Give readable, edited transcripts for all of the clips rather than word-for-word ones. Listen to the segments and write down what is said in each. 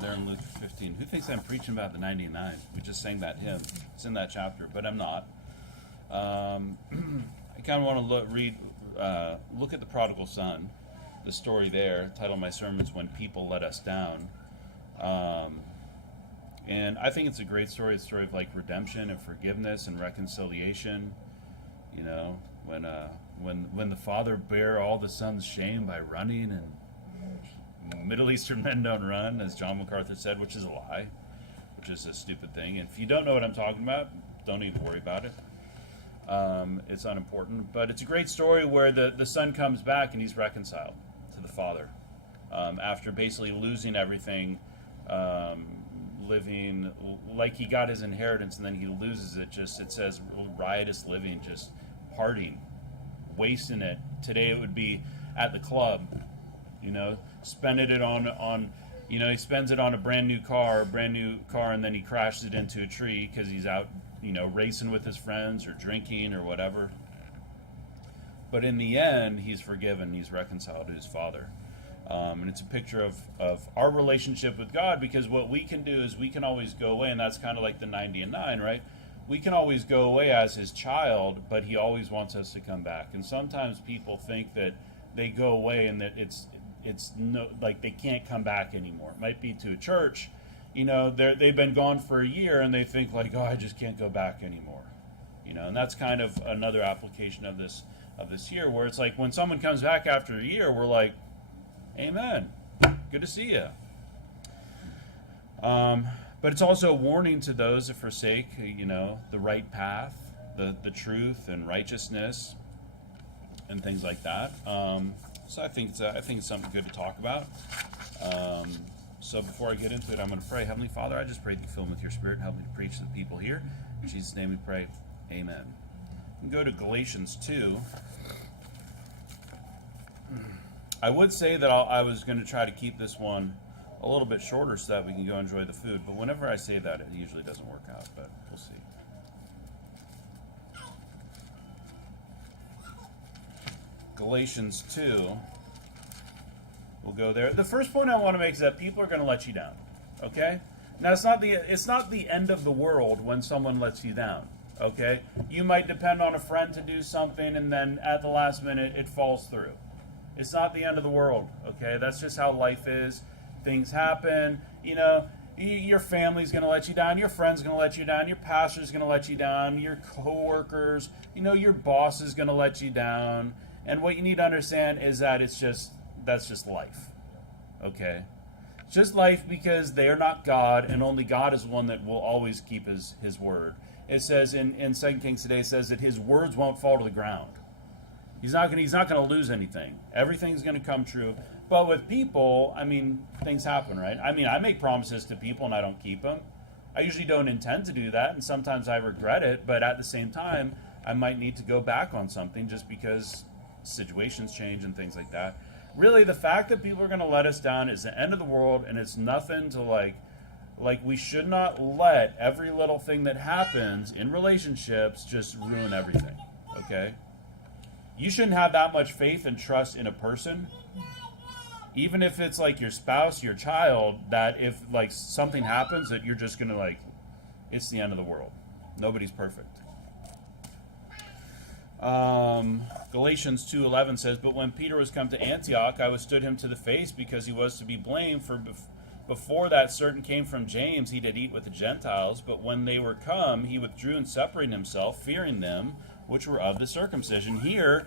there in Luke 15. Who thinks I'm preaching about the 99? We just sang that hymn. It's in that chapter, but I'm not. I kind of want to look at the prodigal son, the story there. Title of my sermon is When People Let Us Down. And I think it's a great story. It's a story of like redemption and forgiveness and reconciliation. You know, when the father bare all the son's shame by running, and Middle Eastern men don't run, as John MacArthur said, which is a lie, which is a stupid thing. And if you don't know what I'm talking about, don't even worry about it. It's unimportant. But it's a great story where the son comes back and he's reconciled to the father after basically losing everything, living like he got his inheritance and then he loses it. Just, it says riotous living, just partying, wasting it. Today it would be at the club, you know, spending it on you know, he spends it on a brand new car, and then he crashes it into a tree because he's out, you know, racing with his friends or drinking or whatever. But in the end, he's forgiven, he's reconciled to his father. And it's a picture of our relationship with God, because what we can do is we can always go away, and that's kind of like the 90 and 9, right? We can always go away as his child, but he always wants us to come back. And sometimes people think that they go away and that it's no, like they can't come back anymore. It might be to a church, you know, they've been gone for a year and they think like, oh, I just can't go back anymore. You know, and that's kind of another application of this year, where it's like when someone comes back after a year, we're like, amen, good to see you. But it's also a warning to those that forsake, you know, the right path, the truth and righteousness, and things like that. So I think it's something good to talk about. So before I get into it, I'm going to pray. Heavenly Father, I just pray that you fill me with your Spirit and help me to preach to the people here. In Jesus' name we pray. Amen. We can go to Galatians 2. I would say that I was going to try to keep this one a little bit shorter so that we can go enjoy the food, but whenever I say that, it usually doesn't work out, but we'll see. Galatians 2. We'll go there. The first point I want to make is that people are going to let you down, okay? Now, it's not the end of the world when someone lets you down, okay? You might depend on a friend to do something, and then at the last minute, it falls through. It's not the end of the world, okay? That's just how life is. Things happen. You know, your family's going to let you down. Your friend's going to let you down. Your pastor's going to let you down. Your coworkers, you know, your boss is going to let you down. And what you need to understand is that that's just life, okay? It's just life, because they are not God, and only God is one that will always keep his word. It says in 2 Kings today, it says that his words won't fall to the ground. He's not going to lose anything. Everything's going to come true. But with people, I mean, things happen, right? I mean, I make promises to people and I don't keep them. I usually don't intend to do that, and sometimes I regret it, but at the same time, I might need to go back on something just because situations change and things like that. Really, the fact that people are going to let us down is the end of the world, and it's nothing to like we should not let every little thing that happens in relationships just ruin everything, okay? You shouldn't have that much faith and trust in a person, even if it's like your spouse, your child, that if like something happens that you're just going to like, it's the end of the world. Nobody's perfect. Galatians 2:11 says, "But when Peter was come to Antioch, I withstood him to the face, because he was to be blamed. For before that certain came from James, he did eat with the Gentiles. But when they were come, he withdrew and separated himself, fearing them which were of the circumcision." Here,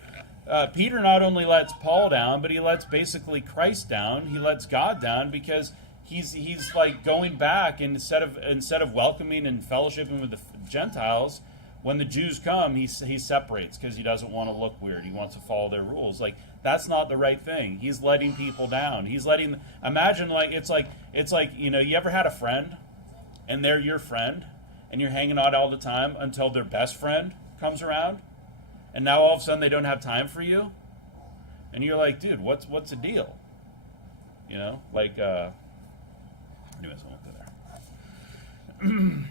Peter not only lets Paul down, but he lets basically Christ down. He lets God down, because he's like going back, and instead of welcoming and fellowshipping with the Gentiles, when the Jews come, he separates, because he doesn't want to look weird. He wants to follow their rules. Like, that's not the right thing. He's letting people down. Imagine like it's like you know, you ever had a friend, and they're your friend, and you're hanging out all the time until their best friend comes around, and now all of a sudden they don't have time for you, and you're like, dude, what's the deal? You know, like, anyways, I won't go there.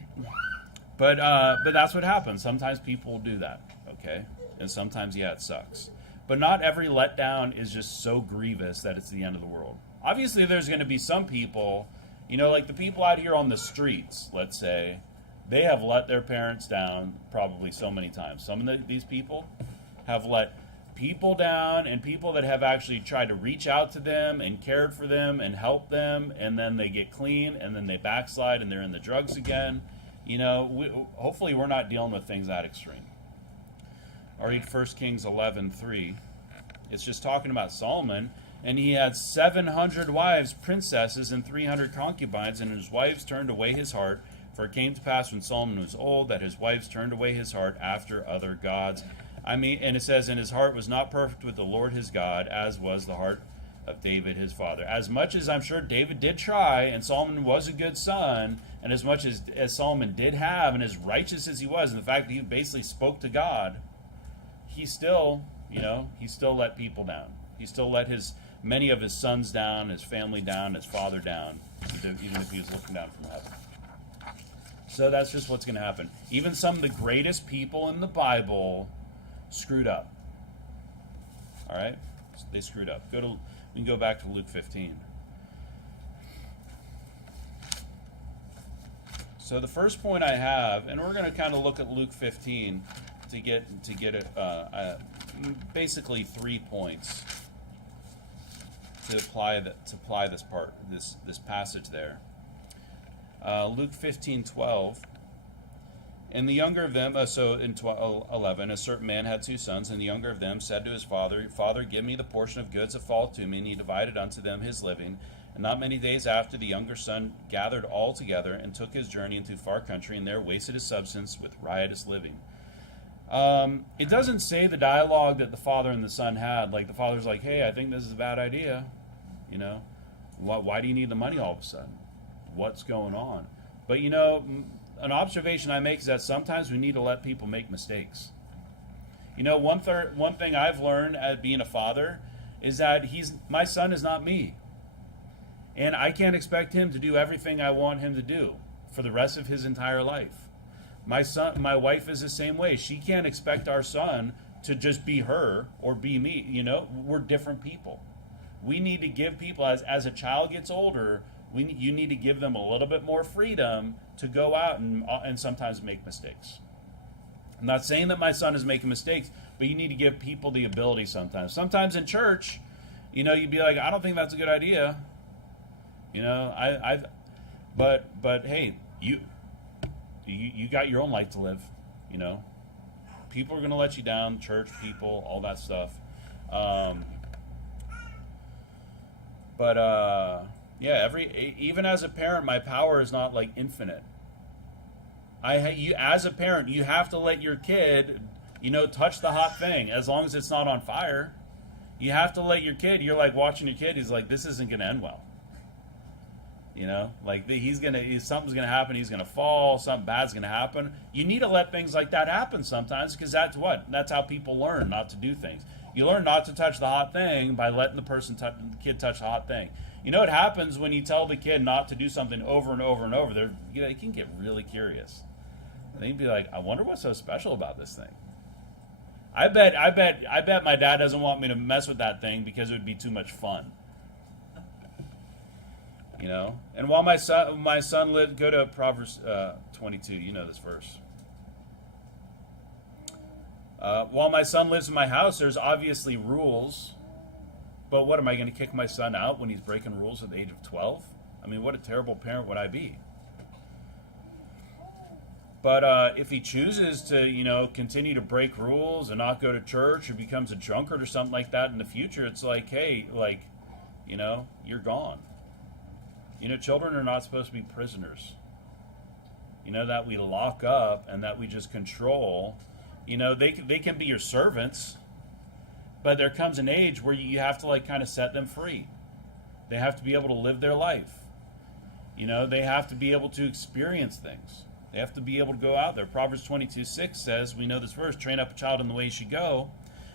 But that's what happens. Sometimes people do that, okay? And sometimes, yeah, it sucks. But not every letdown is just so grievous that it's the end of the world. Obviously, there's going to be some people, You know, like the people out here on the streets, let's say, they have let their parents down probably so many times. Some of these people have let people down, and people that have actually tried to reach out to them and cared for them and helped them, and then they get clean, and then they backslide and they're in the drugs again. You know, hopefully we're not dealing with things that extreme. I'll read 1 Kings 11:3. It's just talking about Solomon, and he had 700 wives, princesses, and 300 concubines, and his wives turned away his heart. For it came to pass when Solomon was old that his wives turned away his heart after other gods. And it says, and his heart was not perfect with the Lord his God, as was the heart of David his father. As much as I'm sure David did try, and Solomon was a good son, and as much as Solomon did have, and as righteous as he was, and the fact that he basically spoke to God, he still let people down. He still let many of his sons down, his family down, his father down, even if he was looking down from heaven. So that's just what's going to happen. Even some of the greatest people in the Bible screwed up. All right? They screwed up. We can go back to Luke 15. So the first point I have, and we're going to kind of look at Luke 15 to get it, basically 3 points to apply this passage there. Luke 15:12. And the younger of them, so in 11, a certain man had 2 sons, and the younger of them said to his father, Father, give me the portion of goods that fall to me. And he divided unto them his living. And not many days after, the younger son gathered all together and took his journey into far country, and there wasted his substance with riotous living. It doesn't say the dialogue that the father and the son had. Like the father's like, hey, I think this is a bad idea. You know, why do you need the money all of a sudden? What's going on? But you know, an observation I make is that sometimes we need to let people make mistakes. You know, one thing I've learned at being a father is that my son is not me. And I can't expect him to do everything I want him to do for the rest of his entire life. My wife is the same way. She can't expect our son to just be her or be me. You know, we're different people. We need to give people, as a child gets older, you need to give them a little bit more freedom to go out and sometimes make mistakes. I'm not saying that my son is making mistakes, but you need to give people the ability sometimes. Sometimes in church, you know, you'd be like, I don't think that's a good idea. You know, but hey, you got your own life to live. You know, people are going to let you down, church people, all that stuff. Yeah, even as a parent, my power is not like infinite. As a parent, you have to let your kid, you know, touch the hot thing as long as it's not on fire. You have to let your kid. You're like watching your kid. He's like, this isn't going to end well. You know, like something's gonna happen. He's gonna fall. Something bad's gonna happen. You need to let things like that happen sometimes, because that's how people learn not to do things. You learn not to touch the hot thing by letting the kid touch the hot thing. You know what happens when you tell the kid not to do something over and over and over? They can get really curious. And they'd be like, I wonder what's so special about this thing. I bet my dad doesn't want me to mess with that thing because it would be too much fun. You know, and while my son lived, go to Proverbs 22. You know this verse. While my son lives in my house, there's obviously rules. But what, am I going to kick my son out when he's breaking rules at the age of 12? I mean, what a terrible parent would I be? But if he chooses to, you know, continue to break rules and not go to church or becomes a drunkard or something like that in the future, it's like, hey, like, you know, you're gone. You know, children are not supposed to be prisoners. You know, that we lock up and that we just control. You know, they can be your servants, but there comes an age where you have to, like, kind of set them free. They have to be able to live their life. You know, they have to be able to experience things. They have to be able to go out there. Proverbs 22:6 says, we know this verse, train up a child in the way he should go.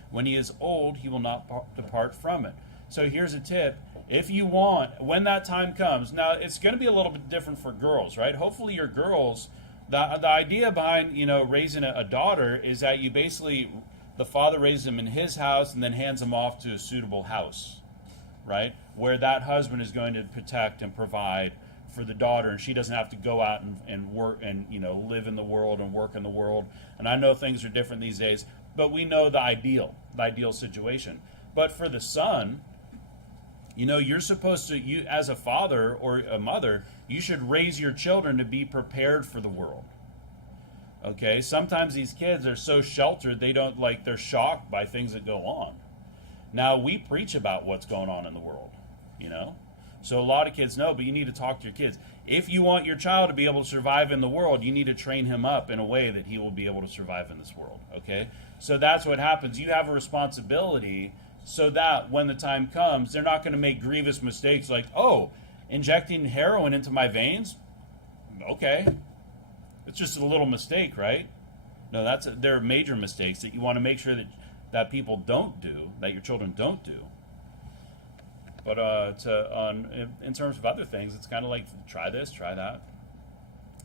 When he is old, he will not depart from it. So here's a tip. If you want, when that time comes, now it's going to be a little bit different for girls, right? Hopefully your girls, the idea behind, you know, raising a daughter is that you basically, the father raises them in his house and then hands them off to a suitable house, right? Where that husband is going to protect and provide for the daughter, and she doesn't have to go out and work and live in the world and work in the world. And I know things are different these days, but we know the ideal situation. But for the son, you're supposed to, you as a father or a mother, you should raise your children to be prepared for the world. Okay, sometimes these kids are so sheltered they're shocked by things that go on. Now we preach about what's going on in the world, so a lot of kids know, but you need to talk to your kids. If you want your child to be able to survive in the world, you need to train him up in a way that he will be able to survive in this world. Okay, so that's what happens. You have a responsibility so that when the time comes, they're not going to make grievous mistakes like, oh, injecting heroin into my veins? Okay. It's just a little mistake, right? No, there are major mistakes that you want to make sure that people don't do, that your children don't do. But in terms of other things, it's kind of like, try this, try that.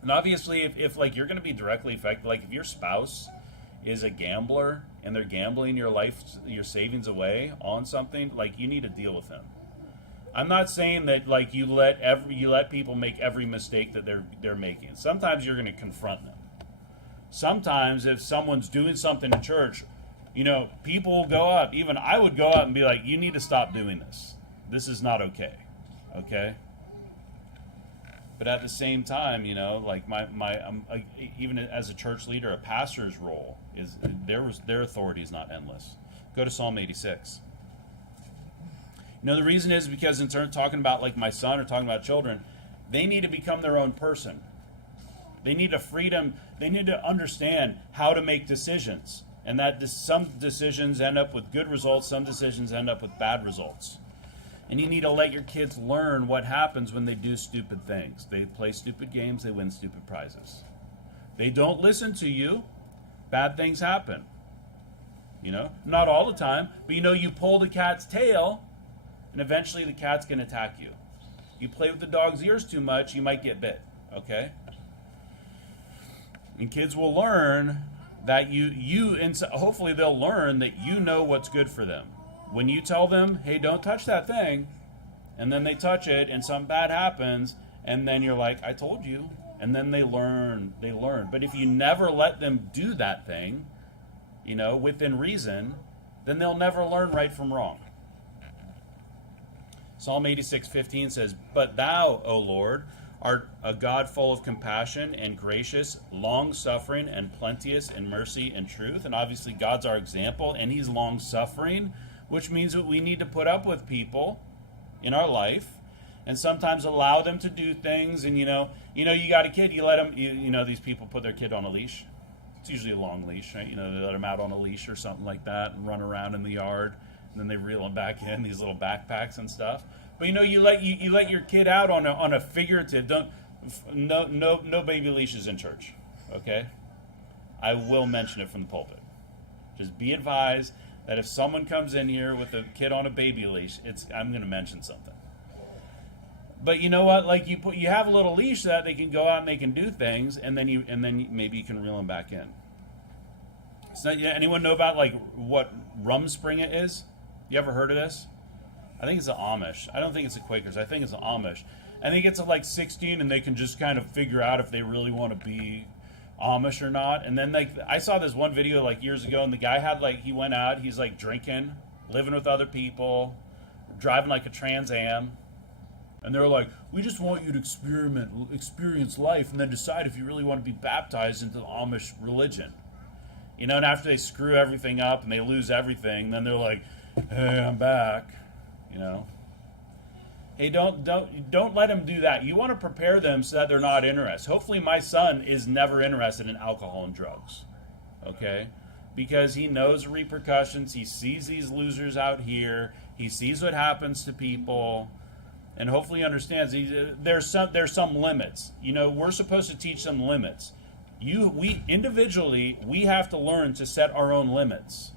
And obviously, if you're going to be directly affected, like if your spouse is a gambler and they're gambling your your savings away on something, you need to deal with them. I'm not saying that you let people make every mistake that they're making. Sometimes you're going to confront them. Sometimes if someone's doing something in church, people will go up. Even I would go up and be like, "You need to stop doing this. This is not okay." Okay. But at the same time, even as a church leader, a pastor's role is their authority is not endless. Go to Psalm 86. The reason is because in terms talking about my son or talking about children, they need to become their own person. They need a freedom. They need to understand how to make decisions, and that some decisions end up with good results, some decisions end up with bad results. And you need to let your kids learn what happens when they do stupid things. They play stupid games, they win stupid prizes. They don't listen to you, bad things happen. Not all the time, but you pull the cat's tail, and eventually the cat's going to attack you. You play with the dog's ears too much, you might get bit, okay? And kids will learn that and hopefully they'll learn that you know what's good for them. When you tell them, hey, don't touch that thing, and then they touch it and something bad happens, and then you're like, I told you, and then they learn. But if you never let them do that thing, within reason, then they'll never learn right from wrong. Psalm 86:15 says, "But thou, O Lord, art a God full of compassion and gracious, long-suffering and plenteous in mercy and truth." And obviously God's our example, and he's long-suffering, which means that we need to put up with people in our life and sometimes allow them to do things. And you got a kid, you let them, these people put their kid on a leash. It's usually a long leash, right? They let them out on a leash or something like that and run around in the yard. And then they reel them back in, these little backpacks and stuff. But you let your kid out on a figurative. No baby leashes in church, okay? I will mention it from the pulpit. Just be advised that if someone comes in here with a kid on a baby leash, I'm going to mention something. But you know what? You have a little leash so that they can go out and they can do things, and then maybe you can reel them back in. So anyone know about what Rumspringa is? You ever heard of this? I think it's the Amish. I don't think it's the Quakers. I think it's the Amish. And they get to 16 and they can just kind of figure out if they really want to be Amish or not. And then I saw this one video years ago, and the guy had he went out, he's drinking, living with other people, driving a Trans Am. And they're like, we just want you to experience life, and then decide if you really want to be baptized into the Amish religion. And after they screw everything up and they lose everything, then they're like, hey, I'm back. Hey, don't let them do that. You want to prepare them so that they're not interested. Hopefully my son is never interested in alcohol and drugs, okay? Because he knows the repercussions. He sees these losers out here. He sees what happens to people, and hopefully he understands there's some limits. We're supposed to teach them limits. We individually have to learn to set our own limits,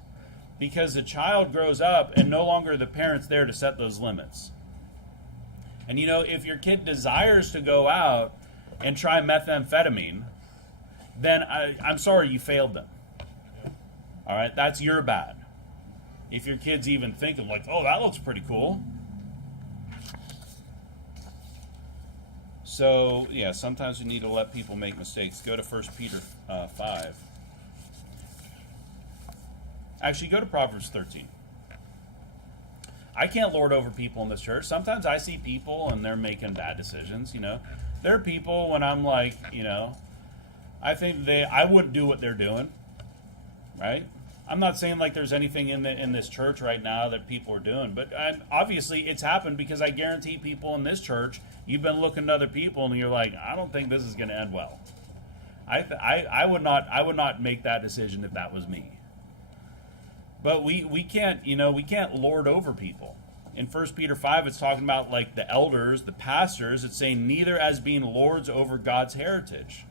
because the child grows up and no longer the parent's there to set those limits. And if your kid desires to go out and try methamphetamine, then I'm sorry, you failed them. All right, that's your bad. If your kid's even thinking oh, that looks pretty cool. So, yeah, sometimes we need to let people make mistakes. Go to 1 Peter 5. Actually, go to Proverbs 13. I can't lord over people in this church. Sometimes I see people and they're making bad decisions, you know. There are people when I'm like, you know, I wouldn't do what they're doing, right? I'm not saying like there's anything in this church right now that people are doing, but obviously it's happened because I guarantee people in this church, you've been looking at other people and you're like, I don't think this is going to end well. I would not make that decision if that was me. But we can't lord over people. In 1 Peter 5, it's talking about like the elders, the pastors. It's saying neither as being lords over God's heritage.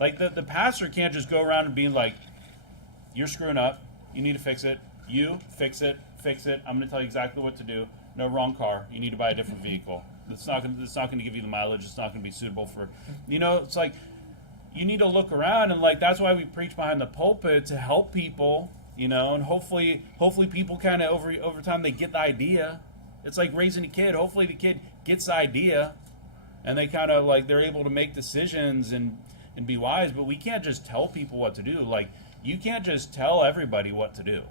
Like the pastor can't just go around and be like, you're screwing up. You need to fix it. You fix it. Fix it. I'm going to tell you exactly what to do. No, wrong car. You need to buy a different vehicle. It's not going to give you the mileage. It's not going to be suitable for. It's like you need to look around and like that's why we preach behind the pulpit to help people. And hopefully people kind of over time they get the idea. It's like raising a kid. Hopefully the kid gets the idea, and they kind of like they're able to make decisions and be wise. But we can't just tell people what to do. Like you can't just tell everybody what to do.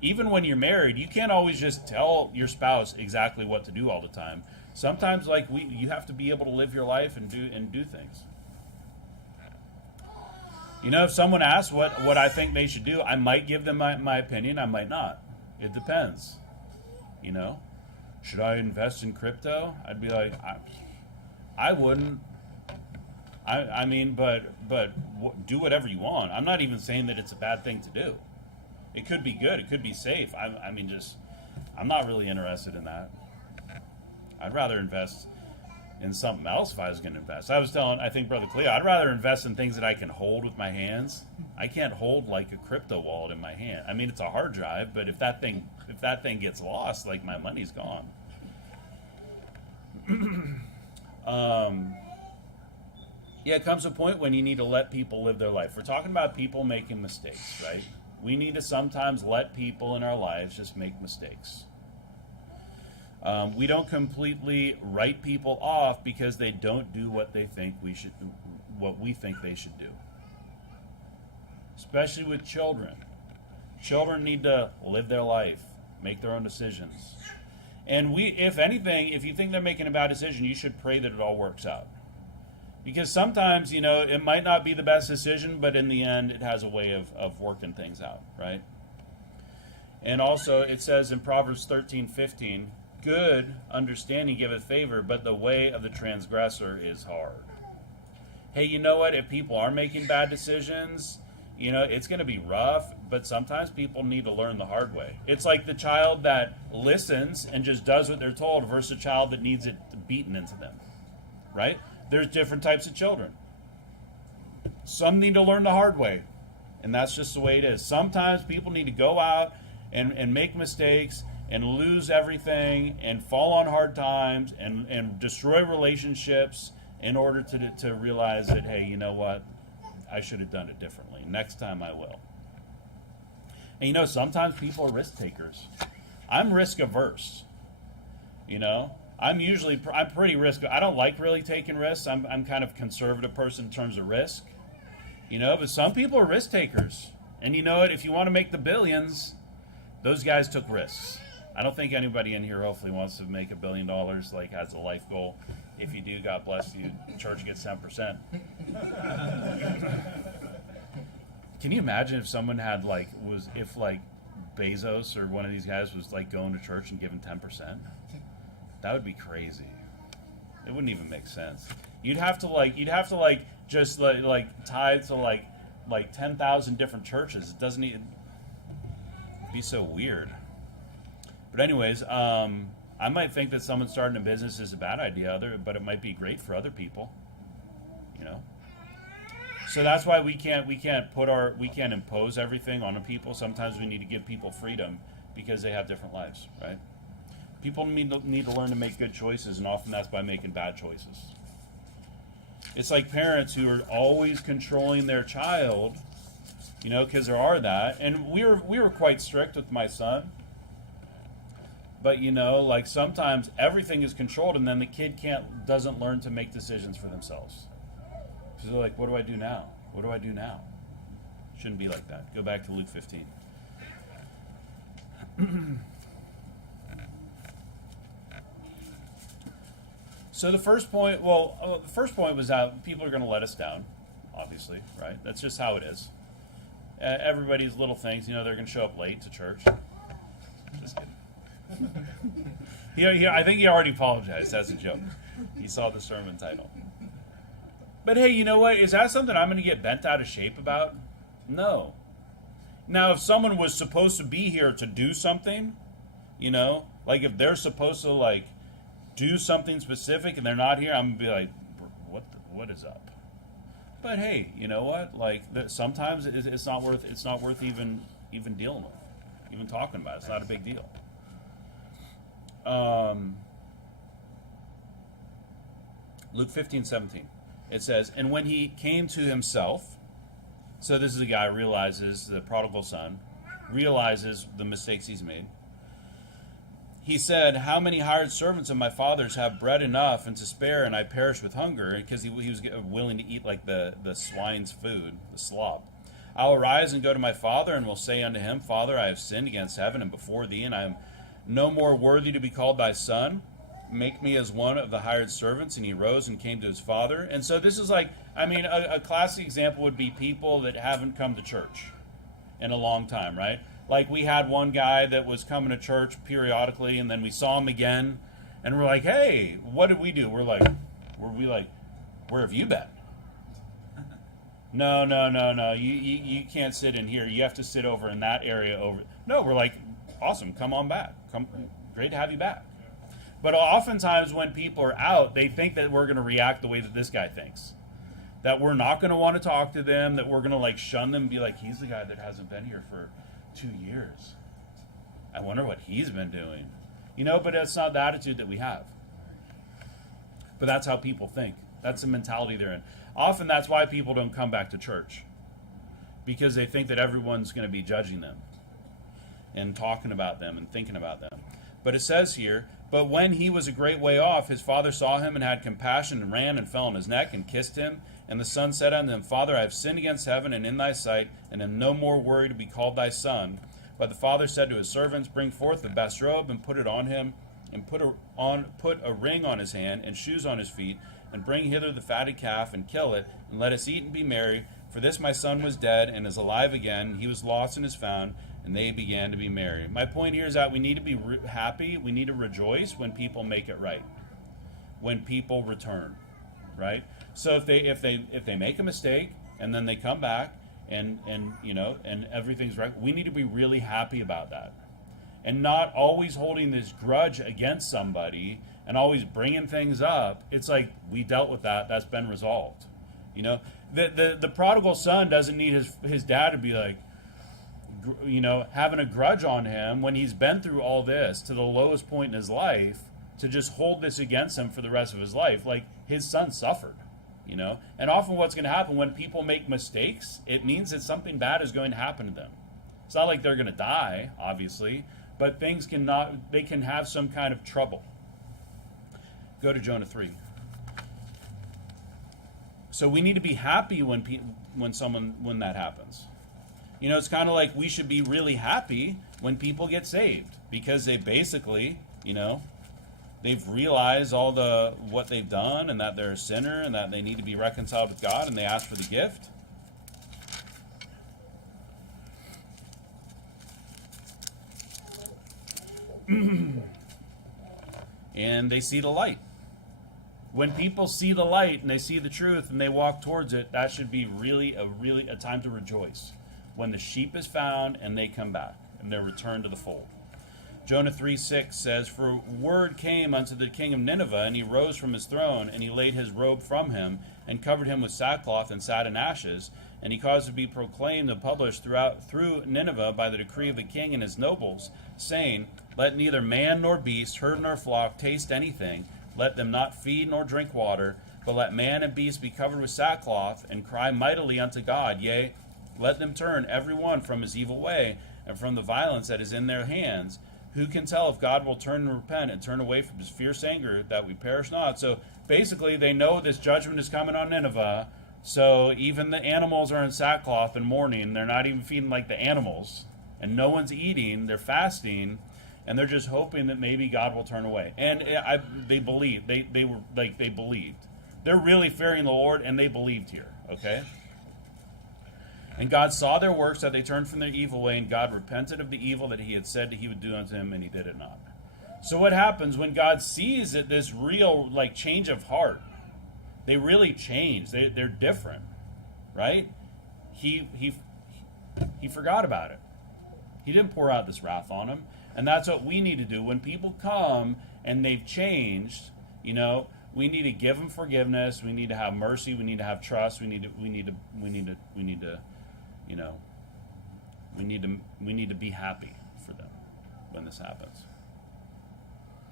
Even when you're married, you can't always just tell your spouse exactly what to do all the time. Sometimes like you have to be able to live your life and do things. If someone asks what I think they should do, I might give them my opinion. I might not. It depends. Should I invest in crypto? I'd be like, I wouldn't. I mean, but do whatever you want. I'm not even saying that it's a bad thing to do. It could be good. It could be safe. I'm not really interested in that. I'd rather invest in something else if I was going to invest. I was telling, I think, Brother Cleo, I'd rather invest in things that I can hold with my hands. I can't hold like a crypto wallet in my hand. I mean, it's a hard drive, but if that thing gets lost, like my money's gone. Yeah, it comes a point when you need to let people live their life. We're talking about people making mistakes, right? We need to sometimes let people in our lives just make mistakes. We don't completely write people off because they don't do what we think they should do. Especially with children. Children need to live their life, make their own decisions. And if anything, if you think they're making a bad decision, you should pray that it all works out. Because sometimes, it might not be the best decision, but in the end, it has a way of working things out, right? And also, it says in Proverbs 13:15, good understanding giveth favor, but the way of the transgressor is hard. Hey, you know what? If people are making bad decisions, it's going to be rough, but sometimes people need to learn the hard way. It's like the child that listens and just does what they're told versus a child that needs it beaten into them, right? There's different types of children. Some need to learn the hard way, and that's just the way it is. Sometimes people need to go out and make mistakes and lose everything and fall on hard times and destroy relationships in order to realize that, hey, you know what? I should have done it differently. Next time I will. And sometimes people are risk takers. I'm risk averse. I'm pretty risk. I don't like really taking risks. I'm kind of a conservative person in terms of risk. But some people are risk takers. And you know what? If you want to make the billions, those guys took risks. I don't think anybody in here hopefully wants to make $1 billion like as a life goal. If you do, God bless you. The church gets 10%. Can you imagine if someone had if Bezos or one of these guys was going to church and giving 10%? That would be crazy. It wouldn't even make sense. You'd have to just tithe to 10,000 different churches. It doesn't even be so weird. But anyways, I might think that someone starting a business is a bad idea, but it might be great for other people. So that's why we can't impose everything on people. Sometimes we need to give people freedom because they have different lives, right? People need to learn to make good choices, and often that's by making bad choices. It's like parents who are always controlling their child, because there are that. And we were quite strict with my son. But like sometimes everything is controlled, and then the kid doesn't learn to make decisions for themselves. So they're like, what do I do now? What do I do now? Shouldn't be like that. Go back to Luke 15. So the first point was that people are going to let us down, obviously, right? That's just how it is. Everybody's little things, they're going to show up late to church. Just kidding. I think he already apologized. That's a joke. He saw the sermon title. But hey, you know what? Is that something I'm going to get bent out of shape about? No. Now, if someone was supposed to be here to do something, like if they're supposed to do something specific and they're not here, I'm going to be like, what is up? But hey, you know what? Sometimes it's not worth even dealing with, even talking about it. It's not a big deal. Luke 15:17. It says, and when he came to himself, so this is a guy realizes, the prodigal son, realizes the mistakes he's made. He said, how many hired servants of my father's have bread enough and to spare, and I perish with hunger? Because he was willing to eat like the swine's food, the slop. I'll arise and go to my father, and will say unto him, Father, I have sinned against heaven and before thee, and I am no more worthy to be called thy son. Make me as one of the hired servants. And he rose and came to his father. And so this is a classic example would be people that haven't come to church in a long time, right? Like we had one guy that was coming to church periodically, and then we saw him again, and we're like, hey, what did we do? Where have you been? No, you can't sit in here. You have to sit over in that area over. No, we're like, awesome, come on back. Great to have you back. But oftentimes when people are out, they think that we're going to react the way that this guy thinks. That we're not going to want to talk to them, that we're going to shun them and be like, he's the guy that hasn't been here for 2 years. I wonder what he's been doing. But that's not the attitude that we have. But that's how people think. That's the mentality they're in. Often that's why people don't come back to church. Because they think that everyone's going to be judging them and talking about them and thinking about them. But it says here, but when he was a great way off, his father saw him and had compassion and ran and fell on his neck and kissed him. And the son said unto him, Father, I have sinned against heaven and in thy sight, and am no more worthy to be called thy son. But the father said to his servants, Bring forth the best robe and put it on him, and put a ring on his hand and shoes on his feet, and bring hither the fatted calf and kill it, and let us eat and be merry. For this my son was dead and is alive again. He was lost and is found. And they began to be merry. My point here is that we need to be happy. We need to rejoice when people make it right, when people return, right? So if they make a mistake and then they come back and everything's right, we need to be really happy about that, and not always holding this grudge against somebody and always bringing things up. It's like we dealt with that. That's been resolved. The prodigal son doesn't need his dad to be like, having a grudge on him when he's been through all this to the lowest point in his life, to just hold this against him for the rest of his life. Like his son suffered, and often what's going to happen when people make mistakes, it means that something bad is going to happen to them. It's not like they're going to die, obviously, but they can have some kind of trouble. Go to Jonah 3. So we need to be happy when that happens. It's kind of like we should be really happy when people get saved, because they basically, they've realized what they've done, and that they're a sinner, and that they need to be reconciled with God, and they ask for the gift. And they see the light. When people see the light and they see the truth and they walk towards it, that should be really a time to rejoice. When the sheep is found and they come back and they're returned to the fold. Jonah 3:6 says, For word came unto the king of Nineveh, and he rose from his throne, and he laid his robe from him, and covered him with sackcloth and sat in ashes, and he caused to be proclaimed and published through Nineveh by the decree of the king and his nobles, saying, Let neither man nor beast, herd nor flock taste anything, let them not feed nor drink water, but let man and beast be covered with sackcloth, and cry mightily unto God, yea, let them turn every one from his evil way, and from the violence that is in their hands. Who can tell if God will turn and repent and turn away from his fierce anger that we perish not? So basically, they know this judgment is coming on Nineveh. So even the animals are in sackcloth and mourning. They're not even feeding like the animals. And no one's eating. They're fasting. And they're just hoping that maybe God will turn away. And they believed. They believed. They're really fearing the Lord, and they believed here. Okay? And God saw their works, that they turned from their evil way, and God repented of the evil that he had said that he would do unto him, and he did it not. So what happens when God sees that this real change of heart? They really change. They're different, right? He forgot about it. He didn't pour out this wrath on them, and that's what we need to do when people come and they've changed. We need to give them forgiveness. We need to have mercy. We need to have trust. We need to be happy for them when this happens.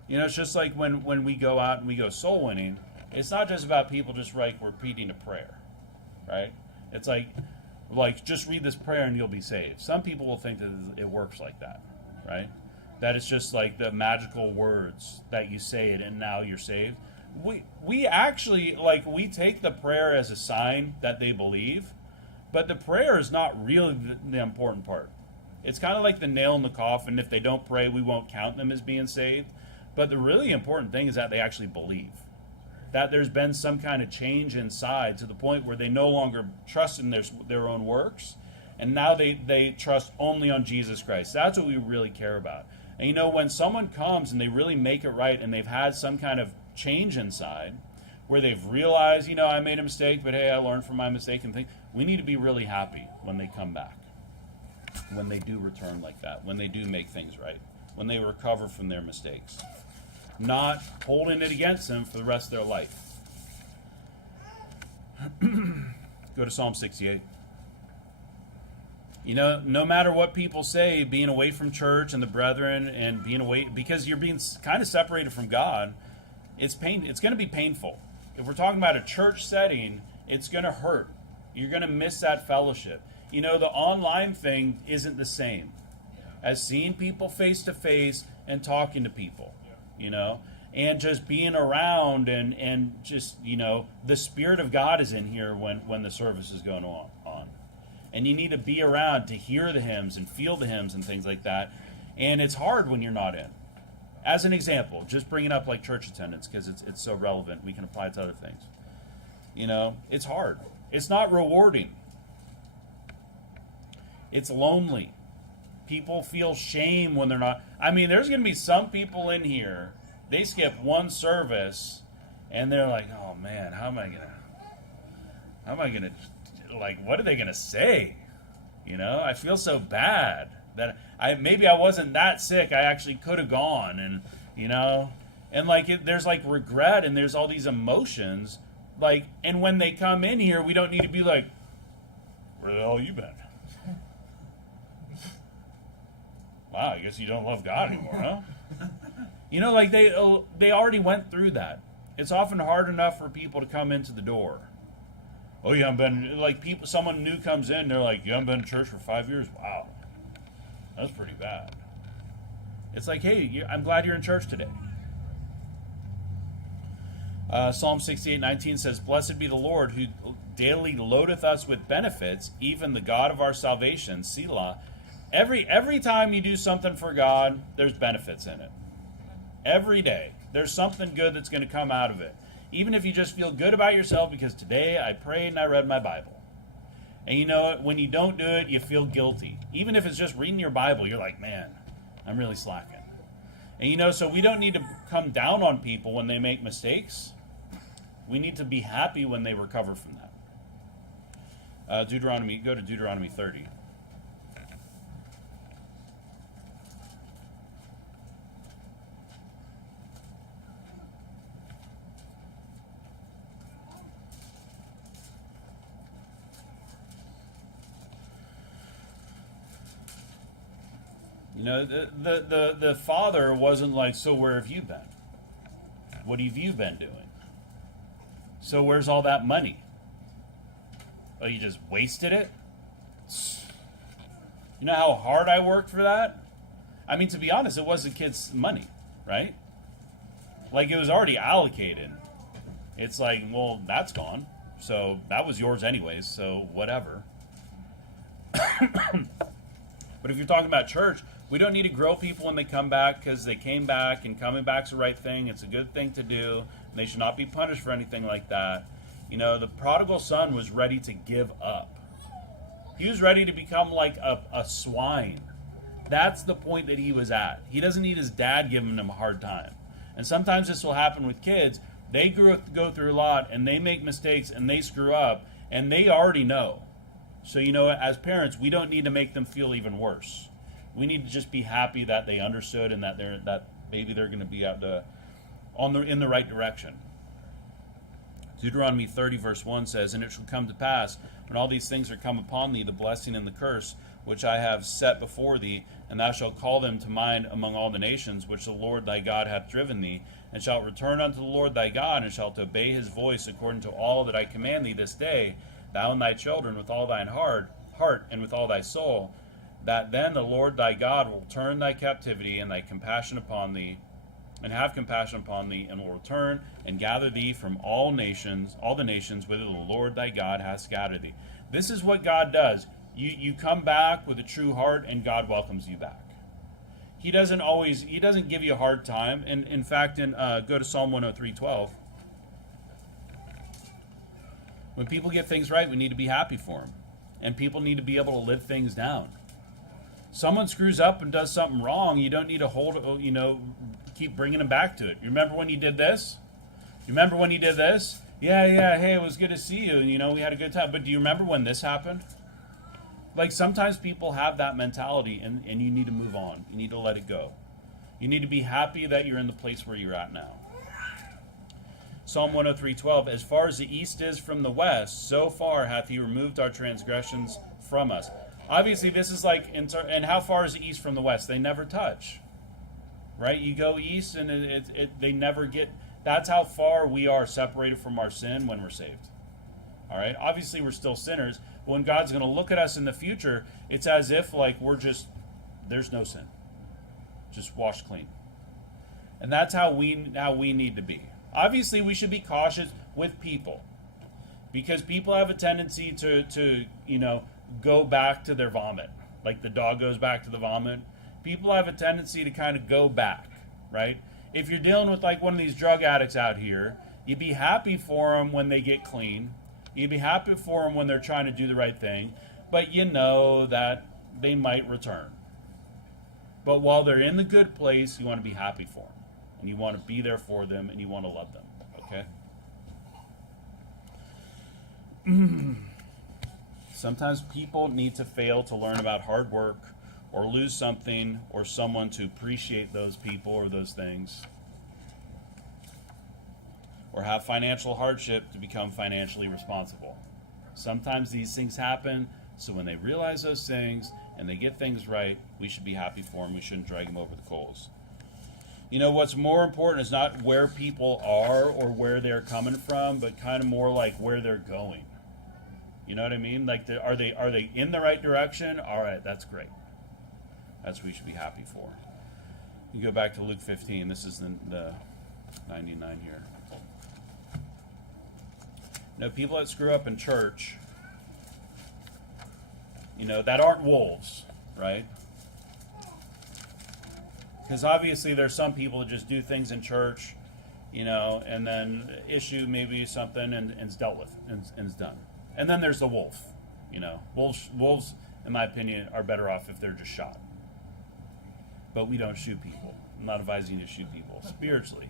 It's just like when we go out and we go soul winning. It's not just about people just repeating a prayer, right? It's like just read this prayer and you'll be saved. Some people will think that it works like that, right? That it's just like the magical words that you say it and now you're saved. We actually we take the prayer as a sign that they believe, but the prayer is not really the important part. It's kind of like the nail in the coffin. If they don't pray, we won't count them as being saved. But the really important thing is that they actually believe. That there's been some kind of change inside to the point where they no longer trust in their own works, and now they trust only on Jesus Christ. That's what we really care about. And when someone comes and they really make it right and they've had some kind of change inside where they've realized, I made a mistake, but hey, I learned from my mistake and things, we need to be really happy when they come back, when they do return like that, when they do make things right, when they recover from their mistakes. Not holding it against them for the rest of their life. Go to Psalm 68. No matter what people say, being away from church and the brethren and being away, because you're being kind of separated from God, it's going to be painful. If we're talking about a church setting, it's going to hurt. You're going to miss that fellowship. The online thing isn't the same as seeing people face to face and talking to people. And just being around and just, the Spirit of God is in here when the service is going on. And you need to be around to hear the hymns and feel the hymns and things like that. And it's hard when you're not in. As an example, just bringing up church attendance because it's so relevant. We can apply it to other things. It's hard. It's not rewarding. It's lonely. People feel shame when they're not. There's going to be some people in here, they skip one service, and they're like, oh man, how am I going to, what are they going to say? I feel so bad that maybe I wasn't that sick. I actually could have gone, and, and there's regret, and there's all these emotions, and when they come in here, we don't need to be like, where the hell you been? Wow, I guess you don't love God anymore, huh? They already went through that. It's often hard enough for people to come into the door. Oh, you haven't been, someone new comes in, they're like, you haven't been to church for 5 years? Wow. That's pretty bad. It's like, hey, I'm glad you're in church today. Psalm 68:19 says, blessed be the Lord who daily loadeth us with benefits, even the God of our salvation, Selah. Every time you do something for God, there's benefits in it. Every day. There's something good that's going to come out of it. Even if you just feel good about yourself because today I prayed and I read my Bible. And when you don't do it, you feel guilty. Even if it's just reading your Bible, you're like, man, I'm really slacking. And so we don't need to come down on people when they make mistakes. We need to be happy when they recover from that. Go to Deuteronomy 30. The father wasn't like, so where have you been? What have you been doing? So where's all that money? Oh, you just wasted it? You know how hard I worked for that? I mean, to be honest, it was the kid's money, right? Like, it was already allocated. It's like, well, that's gone. So that was yours anyways, so whatever. But if you're talking about church, we don't need to grow people when they come back because they came back, and coming back's the right thing. It's a good thing to do. And they should not be punished for anything like that. You know, the prodigal son was ready to give up. He was ready to become like a swine. That's the point that he was at. He doesn't need his dad giving him a hard time. And sometimes this will happen with kids. They go through a lot, and they make mistakes, and they screw up, and they already know. So, you know, as parents, we don't need to make them feel even worse. We need to just be happy that they understood and that maybe they're going to be in the right direction. Deuteronomy 30 verse 1 says, "And it shall come to pass, when all these things are come upon thee, the blessing and the curse, which I have set before thee, and thou shalt call them to mind among all the nations, which the Lord thy God hath driven thee, and shalt return unto the Lord thy God, and shalt obey his voice according to all that I command thee this day, thou and thy children with all thine heart and with all thy soul, that then the Lord thy God will turn thy captivity and thy compassion upon thee, and have compassion upon thee, and will return and gather thee from all the nations whither the Lord thy God hath scattered thee." This is what God does. You come back with a true heart, and God welcomes you back. He doesn't give you a hard time. And in fact, go to Psalm 103:12. When people get things right, we need to be happy for them. And people need to be able to live things down. Someone screws up and does something wrong, you don't need to keep bringing them back to it. You remember when you did this? You remember when you did this? Yeah, hey, it was good to see you, and, we had a good time. But do you remember when this happened? Like, sometimes people have that mentality, and you need to move on. You need to let it go. You need to be happy that you're in the place where you're at now. Psalm 103:12, "As far as the east is from the west, so far hath he removed our transgressions from us." Obviously, this is like, and how far is the east from the west? They never touch, right? You go east, and they never get. That's how far we are separated from our sin when we're saved. All right. Obviously, we're still sinners, but when God's going to look at us in the future, it's as if like there's no sin, just washed clean, and that's how we need to be. Obviously, we should be cautious with people, because people have a tendency to go back to their vomit, like the dog goes back to the vomit. People have a tendency to kind of go back, right? If you're dealing with like one of these drug addicts out here, you'd be happy for them when they get clean. You'd be happy for them when they're trying to do the right thing, but you know that they might return. But while they're in the good place, you want to be happy for them, and you want to be there for them, and you want to love them, okay? Sometimes people need to fail to learn about hard work, or lose something or someone to appreciate those people or those things, or have financial hardship to become financially responsible. Sometimes these things happen, so when they realize those things and they get things right, we should be happy for them. We shouldn't drag them over the coals. What's more important is not where people are or where they're coming from, but kind of more like where they're going. You know what I mean? Like, are they in the right direction? All right, that's great. That's what we should be happy for. You go back to Luke 15. This is the 99 here. People that screw up in church, that aren't wolves, right? Because obviously there's some people that just do things in church, and then issue maybe something and it's dealt with and it's done. And then there's the wolf. Wolves, in my opinion, are better off if they're just shot. But we don't shoot people. I'm not advising you to shoot people. Spiritually.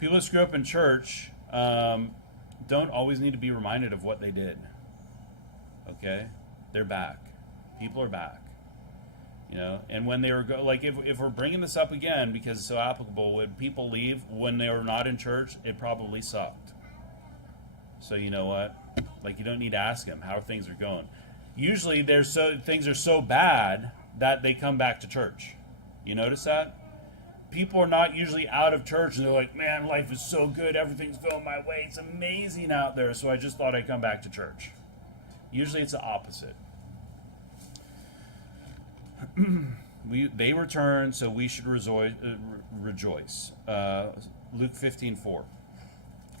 People that screw up in church don't always need to be reminded of what they did. Okay? They're back. People are back. And when they were if we're bringing this up again because it's so applicable, when people leave when they were not in church, it probably sucked. So you know what? You don't need to ask them how things are going. Usually things are so bad that they come back to church. You notice that? People are not usually out of church and they're like, man, life is so good, everything's going my way, it's amazing out there, so I just thought I'd come back to church. Usually it's the opposite. They return, so we should rejoice. Luke 15:4.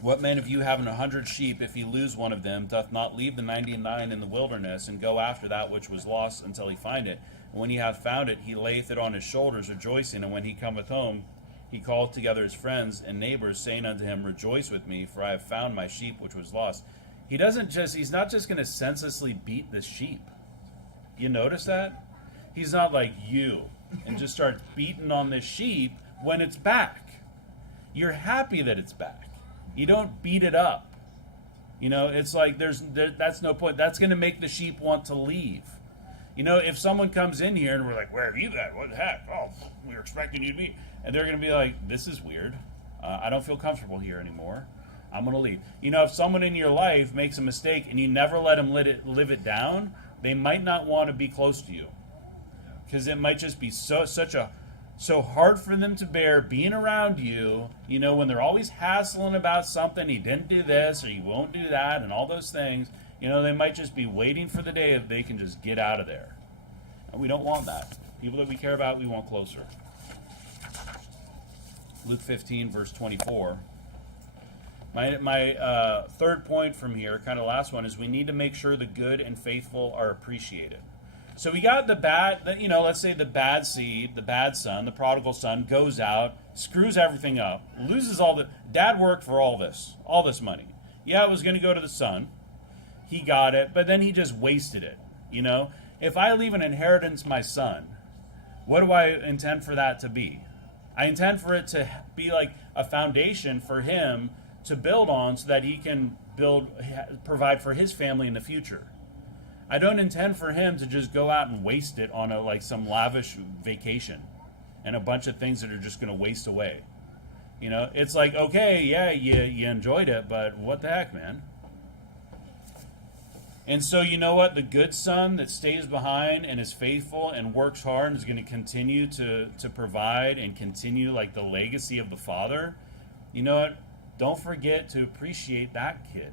What man of you having 100 sheep, if he lose one of them, doth not leave the 99 in the wilderness, and go after that which was lost until he find it? And when he hath found it, he layeth it on his shoulders, rejoicing. And when he cometh home, he calleth together his friends and neighbors, saying unto him, Rejoice with me, for I have found my sheep which was lost. He's not just going to senselessly beat the sheep. You notice that? He's not like you and just starts beating on this sheep when it's back. You're happy that it's back. You don't beat it up. It's like that's no point. That's going to make the sheep want to leave. If someone comes in here and we're like, where have you been? What the heck? Oh, we were expecting you to be. And they're going to be like, this is weird. I don't feel comfortable here anymore. I'm going to leave. If someone in your life makes a mistake and you never let them live it down, they might not want to be close to you. Because it might just be so hard for them to bear being around you, when they're always hassling about something, he didn't do this or he won't do that and all those things, they might just be waiting for the day that they can just get out of there. And we don't want that. People that we care about, we want closer. Luke 15, verse 24. My third point from here, kind of last one, is we need to make sure the good and faithful are appreciated. So we got the bad, let's say the bad seed, the bad son, the prodigal son, goes out, screws everything up, loses dad worked for all this money. Yeah, it was going to go to the son. He got it, but then he just wasted it. If I leave an inheritance to my son, what do I intend for that to be? I intend for it to be like a foundation for him to build on so that he can provide for his family in the future. I don't intend for him to just go out and waste it on some lavish vacation and a bunch of things that are just going to waste away. It's like, okay, yeah, you enjoyed it, but what the heck, man? And so you know what? The good son that stays behind and is faithful and works hard is going to continue to provide and continue like the legacy of the father. You know what? Don't forget to appreciate that kid,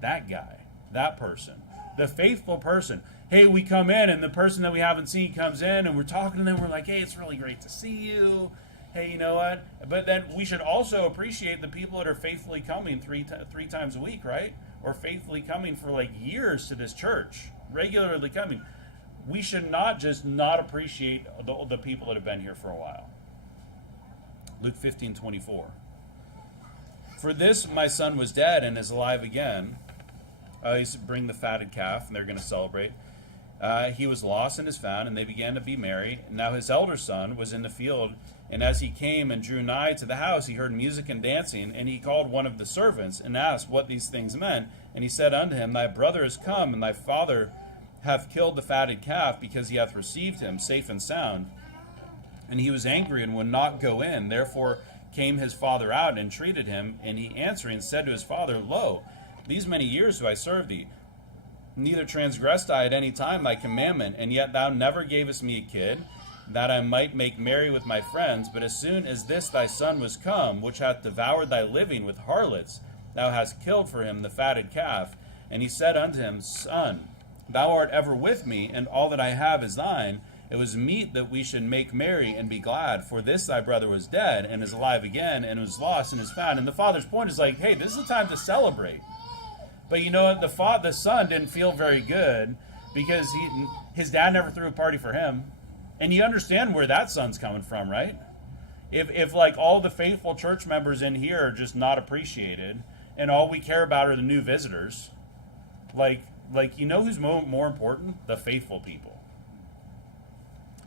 that guy, that person. The faithful person. Hey, we come in and the person that we haven't seen comes in and we're talking to them. We're like, hey, it's really great to see you. Hey, you know what? But then we should also appreciate the people that are faithfully coming three times a week, right? Or faithfully coming for like years to this church, regularly coming. We should not just not appreciate the people that have been here for a while. Luke 15:24. For this my son was dead and is alive again. He said, bring the fatted calf, and they're going to celebrate. He was lost and is found, and they began to be merry. Now his elder son was in the field, and as he came and drew nigh to the house, he heard music and dancing, and he called one of the servants, and asked what these things meant. And he said unto him, Thy brother is come, and thy father hath killed the fatted calf, because he hath received him safe and sound. And he was angry, and would not go in. Therefore came his father out, and entreated him. And he answering said to his father, Lo, these many years do I serve thee, neither transgressed I at any time thy commandment, and yet thou never gavest me a kid, that I might make merry with my friends. But as soon as this thy son was come, which hath devoured thy living with harlots, thou hast killed for him the fatted calf. And he said unto him, Son, thou art ever with me, and all that I have is thine. It was meet that we should make merry and be glad, for this thy brother was dead, and is alive again, and was lost, and is found. And the father's point is like, hey, this is the time to celebrate. But you know what? The son didn't feel very good because his dad never threw a party for him. And you understand where that son's coming from, right? If like all the faithful church members in here are just not appreciated, and all we care about are the new visitors, like who's more important? The faithful people.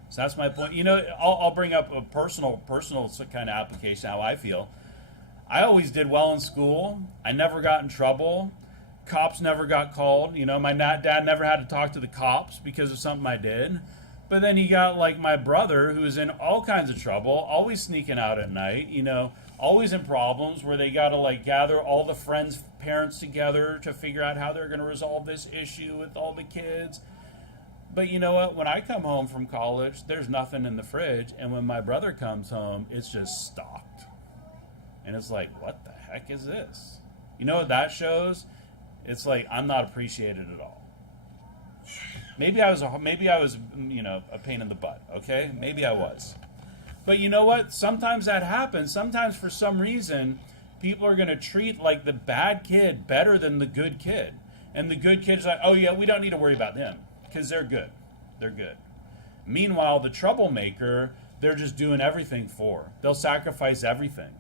So that's my point. I'll bring up a personal kind of application how I feel. I always did well in school. I never got in trouble. Cops never got called. My dad never had to talk to the cops because of something I did. But then you got like my brother, who is in all kinds of trouble, always sneaking out at night, always in problems where they got to like gather all the friends' parents together to figure out how they're going to resolve this issue with all the kids. But you know what? When I come home from college, there's nothing in the fridge. And when my brother comes home, it's just stocked. And it's like, what the heck is this? You know what that shows? It's like I'm not appreciated at all. Maybe I was, a pain in the butt. Okay, maybe I was. But you know what? Sometimes that happens. Sometimes for some reason, people are going to treat like the bad kid better than the good kid, and the good kid's like, oh yeah, we don't need to worry about them because they're good. They're good. Meanwhile, the troublemaker, they're just doing everything for. They'll sacrifice everything.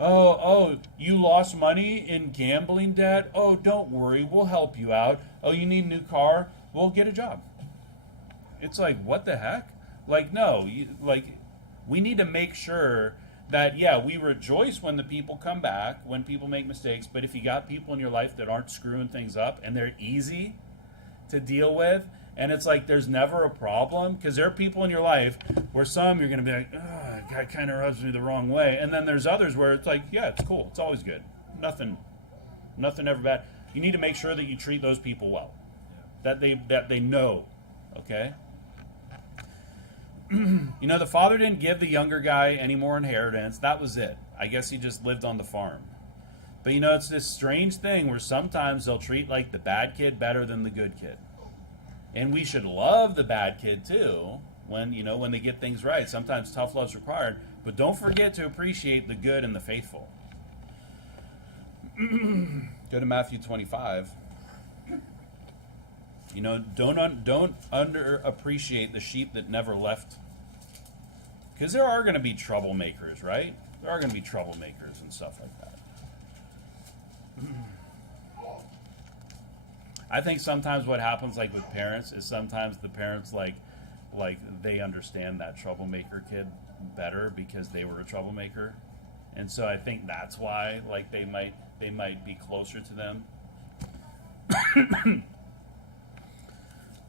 Oh, you lost money in gambling debt? Oh, don't worry, we'll help you out. Oh, you need a new car? We'll get a job. It's like, what the heck? Like, no, we need to make sure that, yeah, we rejoice when the people come back, when people make mistakes, but if you got people in your life that aren't screwing things up and they're easy to deal with, and it's like there's never a problem, because there are people in your life where some you're going to be like, that guy kind of rubs me the wrong way, and then there's others where it's like, yeah, it's cool, it's always good, nothing ever bad. You need to make sure that you treat those people well, that they know, okay? The father didn't give the younger guy any more inheritance. That was it. I guess he just lived on the farm. But it's this strange thing where sometimes they'll treat like the bad kid better than the good kid. And we should love the bad kid too when they get things right. Sometimes tough love's required, but don't forget to appreciate the good and the faithful. Go to Matthew 25. Don't underappreciate the sheep that never left. Because there are going to be troublemakers, right? There are going to be troublemakers and stuff like that. I think sometimes what happens, like with parents, is sometimes the parents like they understand that troublemaker kid better because they were a troublemaker, and so I think that's why they might be closer to them.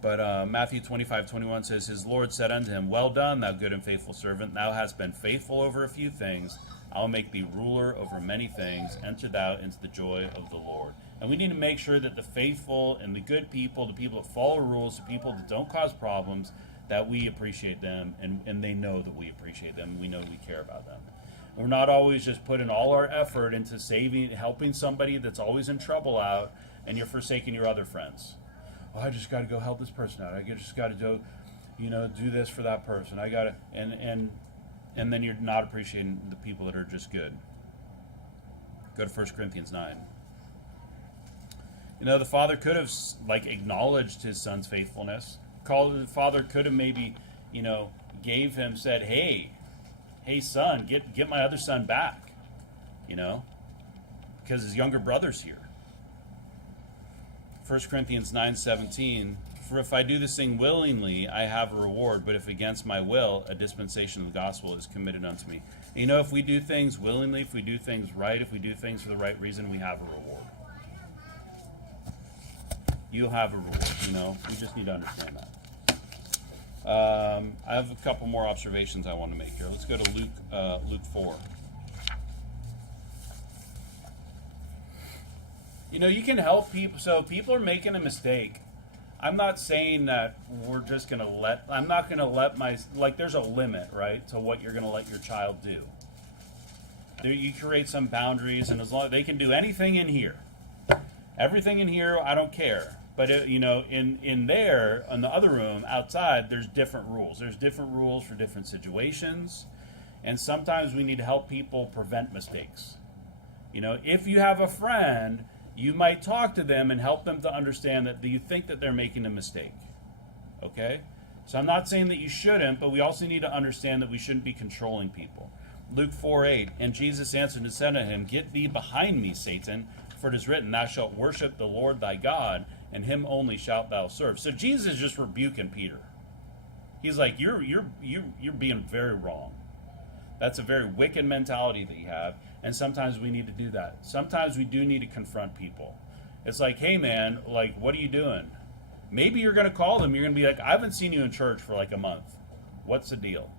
But Matthew 25:21 says, his Lord said unto him, well done, thou good and faithful servant. Thou hast been faithful over a few things. I'll make thee ruler over many things. Enter thou into the joy of the Lord. And we need to make sure that the faithful and the good people, the people that follow rules, the people that don't cause problems, that we appreciate them, and they know that we appreciate them. We know we care about them. We're not always just putting all our effort into helping somebody that's always in trouble out, and you're forsaking your other friends. Oh, I just got to go help this person out. I just got to go, do this for that person. I got to, and then you're not appreciating the people that are just good. Go to 1 Corinthians 9. The father could have acknowledged his son's faithfulness. The father could have maybe, said, hey son, get my other son back, because his younger brother's here. 1 Corinthians 9:17, for if I do this thing willingly, I have a reward, but if against my will, a dispensation of the gospel is committed unto me. And, if we do things willingly, if we do things right, if we do things for the right reason, we have a reward. You'll have a reward, we just need to understand that. I have a couple more observations I want to make here. Let's go to Luke 4. You can help people. So if people are making a mistake, I'm not saying that we're just going to I'm not going to let there's a limit, right, to what you're going to let your child do. You create some boundaries, and as long as they can do anything in here, everything in here, I don't care. But, in there, in the other room, outside, there's different rules. There's different rules for different situations. And sometimes we need to help people prevent mistakes. If you have a friend, you might talk to them and help them to understand that you think that they're making a mistake. Okay? So I'm not saying that you shouldn't, but we also need to understand that we shouldn't be controlling people. Luke 4:8, and Jesus answered and said to him, get thee behind me, Satan, for it is written, thou shalt worship the Lord thy God, and him only shalt thou serve. So Jesus is just rebuking Peter. He's like, you're being very wrong. That's a very wicked mentality that you have, and sometimes we need to do that. Sometimes we do need to confront people. It's like, hey man, what are you doing? Maybe you're going to call them, you're going to be like, I haven't seen you in church for a month. What's the deal?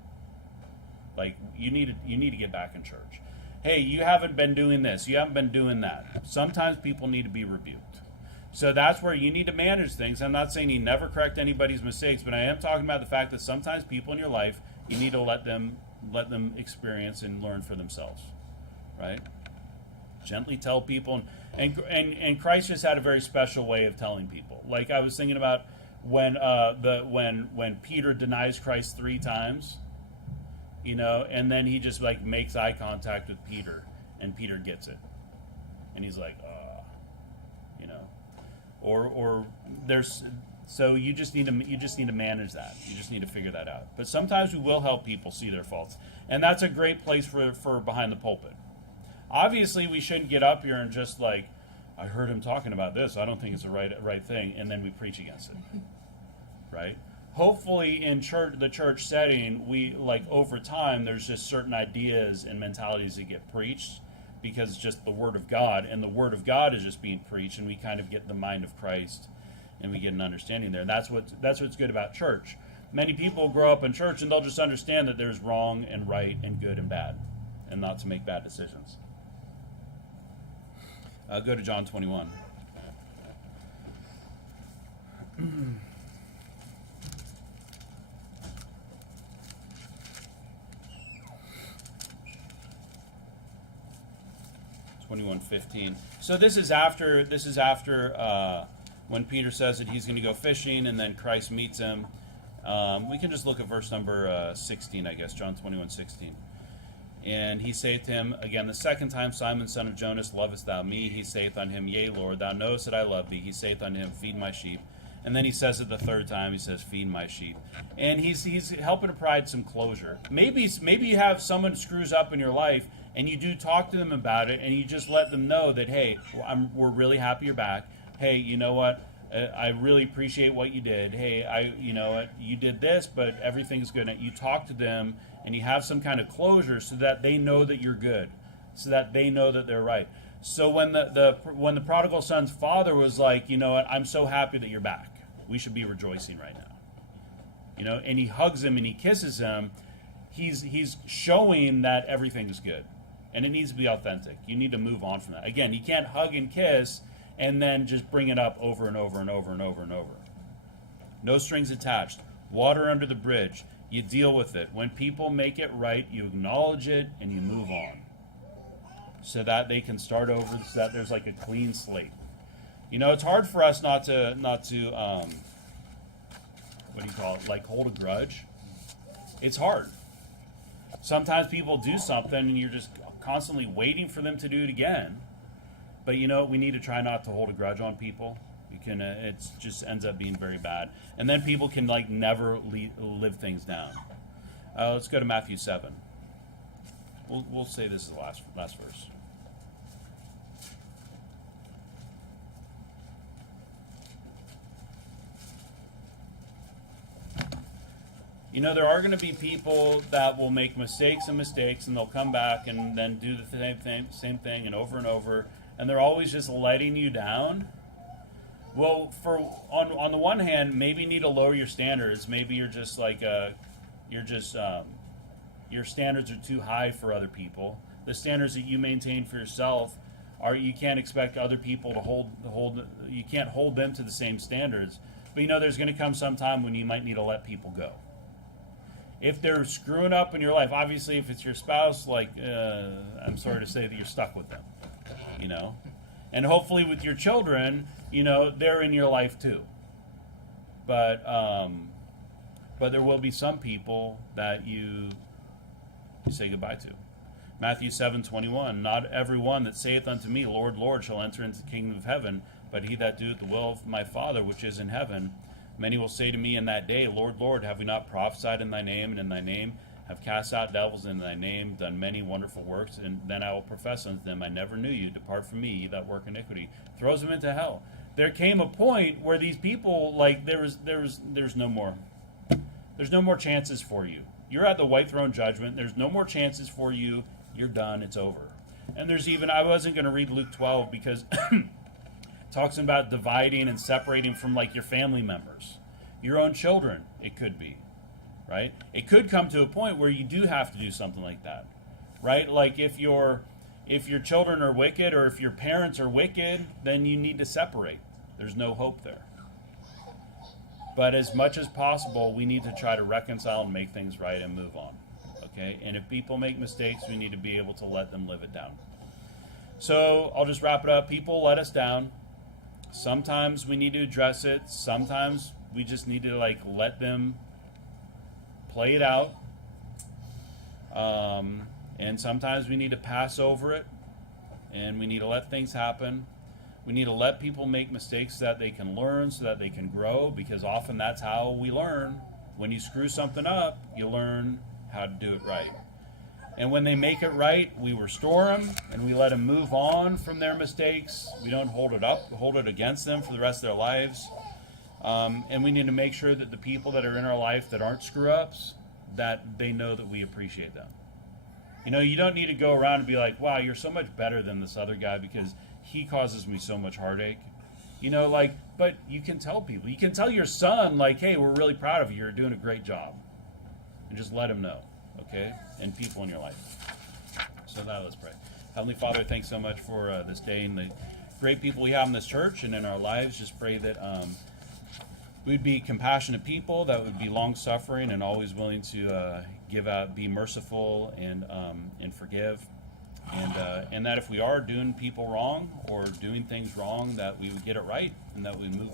You need to get back in church. Hey, you haven't been doing this, you haven't been doing that. Sometimes people need to be rebuked. So that's where you need to manage things. I'm not saying you never correct anybody's mistakes, but I am talking about the fact that sometimes people in your life, you need to let them experience and learn for themselves, right? Gently tell people, and Christ just had a very special way of telling people. I was thinking about when Peter denies Christ 3 times, and then he just like makes eye contact with Peter, and Peter gets it, and he's like, or there's. So you just need to manage that. You just need to figure that out. But sometimes we will help people see their faults, and that's a great place for behind the pulpit. Obviously, we shouldn't get up here and just like, I heard him talking about this. I don't think it's the right thing, and then we preach against it, right? Hopefully, in the church setting, we like over time. There's just certain ideas and mentalities that get preached because it's just the Word of God, and the Word of God is just being preached, and we kind of get the mind of Christ. And we get an understanding there. That's what's good about church. Many people grow up in church and they'll just understand that there's wrong and right and good and bad, and not to make bad decisions. Go to John 21. (21:15). So this is after when Peter says that he's going to go fishing, and then Christ meets him. We can just look at verse number 16, I guess, John 21:16. And he saith to him again the second time, Simon, son of Jonas, lovest thou me? He saith unto him, Yea, Lord, thou knowest that I love thee. He saith unto him, Feed my sheep. And then he says it the third time, he says, Feed my sheep. And he's helping to provide some closure. Maybe you have someone screws up in your life, and you do talk to them about it, and you just let them know that, hey, we're really happy you're back. Hey, you know what? I really appreciate what you did. Hey, you know what? You did this, but everything's good. You talk to them, and you have some kind of closure so that they know that you're good, so that they know that they're right. So when the prodigal son's father was like, you know what? I'm so happy that you're back. We should be rejoicing right now. And he hugs him and he kisses him. He's showing that everything's good, and it needs to be authentic. You need to move on from that. Again, you can't hug and kiss and then just bring it up over and over and over and over and over. No strings attached. Water under the bridge. You deal with it. When people make it right, you acknowledge it and you move on, so that they can start over, so that there's like a clean slate. It's hard for us not to what do you call it? Like hold a grudge. It's hard. Sometimes people do something and you're just constantly waiting for them to do it again. But we need to try not to hold a grudge on people. It just ends up being very bad. And then people can like never live things down. Let's go to Matthew 7. We'll say this is the last verse. There are going to be people that will make mistakes, and they'll come back and then do the same thing and over, and they're always just letting you down. Well, on the one hand, maybe you need to lower your standards. Maybe you're just like your standards are too high for other people. The standards that you maintain for yourself you can't expect other people to hold. You can't hold them to the same standards. But there's going to come some time when you might need to let people go. If they're screwing up in your life, obviously, if it's your spouse, I'm sorry to say that you're stuck with them, And hopefully with your children, they're in your life too. But there will be some people that you say goodbye to. Matthew 7:21, Not every one that saith unto me, Lord, Lord, shall enter into the kingdom of heaven, but he that doeth the will of my Father which is in heaven. Many will say to me in that day, Lord, Lord, have we not prophesied in thy name, and in thy name have cast out devils in thy name, done many wonderful works? And then I will profess unto them, I never knew you. Depart from me, ye that work iniquity. Throws them into hell. There came a point where these people, there's no more. There's no more chances for you. You're at the white throne judgment. There's no more chances for you. You're done. It's over. And I wasn't going to read Luke 12 because talks about dividing and separating from your family members, your own children. It could be, right? It could come to a point where you do have to do something like that, right? Like if your children are wicked, or if your parents are wicked, then you need to separate. There's no hope there. But as much as possible, we need to try to reconcile and make things right and move on. Okay? And if people make mistakes, we need to be able to let them live it down. So I'll just wrap it up. People let us down. Sometimes we need to address it. Sometimes we just need to like let them play it out. And sometimes we need to pass over it, and we need to let things happen. We need to let people make mistakes so that they can learn, so that they can grow, because often that's how we learn. When you screw something up, you learn how to do it right. And when they make it right, we restore them, and we let them move on from their mistakes. We don't hold it against them for the rest of their lives. And we need to make sure that the people that are in our life that aren't screw-ups, that they know that we appreciate them. You know, you don't need to go around and be like, wow, you're so much better than this other guy because he causes me so much heartache. You know, like, but you can tell people. You can tell your son, like, hey, we're really proud of you. You're doing a great job. And just let him know, okay? And people in your life. So now let's pray. Heavenly Father, thanks so much for this day and the great people we have in this church and in our lives. Just pray that we'd be compassionate people, that would be long-suffering and always willing to give out, be merciful and forgive, and that if we are doing people wrong or doing things wrong, that we would get it right and that we move